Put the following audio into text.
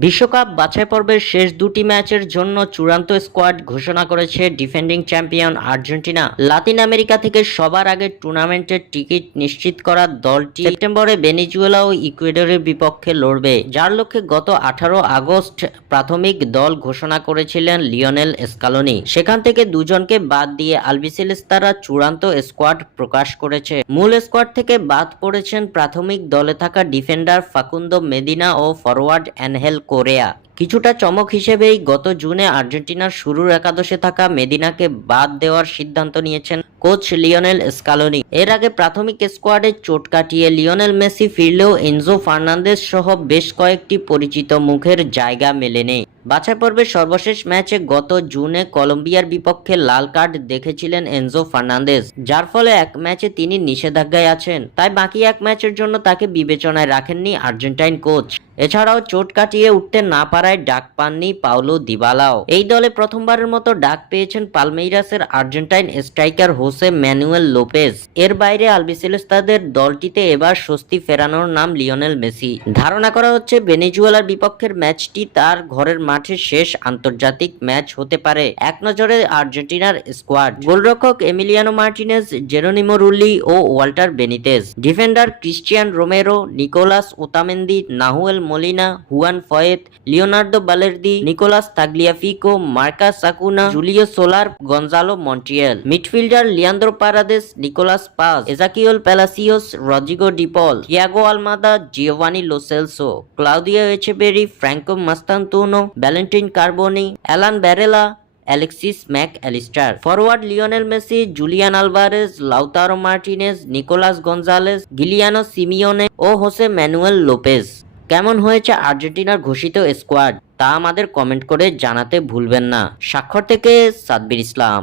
বিশ্বকাপ বাছাই পর্বের শেষ দুটি ম্যাচের জন্য চূড়ান্ত স্কোয়াড ঘোষণা করেছে defending champion Argentina. Latin America থেকে সবার আগে টুর্নামেন্টের টিকিট নিশ্চিত করা দলটি সেপ্টেম্বরে ভেনেজুয়েলা ও ইকুয়েডরের বিপক্ষে লড়বে, যার লক্ষ্যে গত 18 আগস্ট প্রাথমিক দল ঘোষণা করেছিলেন লিওনেল স্কালোনি। সেখান থেকে দুজনকে বাদ দিয়ে আলবিসেলেস্তারা চূড়ান্ত স্কোয়াড প্রকাশ করেছে। মূল স্কোয়াড থেকে বাদ পড়েছেন প্রাথমিক দলে থাকা ডিফেন্ডার ফাকুন্দো মেদিনা ও ফরওয়ার্ড অ্যানহেল কোরেয়া। কিছুটা চমক হিসেবেই গত জুনে আর্জেন্টিনার শুরুর একাদশে থাকা মেদিনাকে বাদ দেওয়ার সিদ্ধান্ত নিয়েছেন কোচ লিওনেল স্কালোনি। এর আগে প্রাথমিক স্কোয়াডে চোট কাটিয়ে লিওনেল মেসি ফিরলেও এনজো ফার্নান্দেজ সহ বেশ কয়েকটি পরিচিত মুখের জায়গা মেলেনি। বাছাই পর্বের সর্বশেষ ম্যাচে গত জুনে কলম্বিয়ার বিপক্ষে লাল কার্ড দেখেছিলেন এনজো ফার্নান্দেজ, যার ফলে এক ম্যাচে তিনি নিষেধাজ্ঞায় আছেন। তাই বাকি এক ম্যাচের জন্য তাকে বিবেচনায় রাখেননি আর্জেন্টাইন কোচ। এছাড়াও চোট কাটিয়ে উঠতে না পারায় ডাক পাননি পাউলো দিবালাও। এই দলে প্রথমবারের মতো ডাক পেয়েছেন পালমেইরাসের Argentine striker Jose Manuel Lopez. এর বাইরে আলবিসেলেস্তাদের দলটিতে এবার স্বস্তি ফেরানোর নাম লিওনেল মেসি। ধারণা করা হচ্ছে ভেনেজুয়েলার বিপক্ষের ম্যাচটি তার ঘরের মাঠে শেষ আন্তর্জাতিক ম্যাচ হতে পারে। এক নজরে আর্জেন্টিনার স্কোয়াড: গোলরক্ষক এমিলিয়ানো মার্টিনেজ, জেরোনিমো রুল্লি ও Walter Benitez. Defender Cristian Romero, Nicolas Otamendi, Nahuel Molina, Juan Foyth, Leonardo Balerdi, Nicolas Tagliafico, Marcos Acuna, Julio Soler, Gonzalo Montiel. Midfielder Leandro Paredes, Nicolas Paz, Ezequiel Palacios, Rodrigo De Paul, Thiago Almada, Giovani Lo Celso, Claudio Echeverri, Franco Mastantuono, Valentin Carboni, Alan Varela, Alexis Mac Allister. Forward Lionel Messi, Julian Alvarez, Lautaro Martinez, Nicolas Gonzalez, Giuliano Simeone ও Jose Manuel Lopez. কেমন হয়েছে আর্জেন্টিনার ঘোষিত squad তা আমাদের comment করে জানাতে ভুলবেন না। স্বাক্ষর থেকে সাব্বির ইসলাম।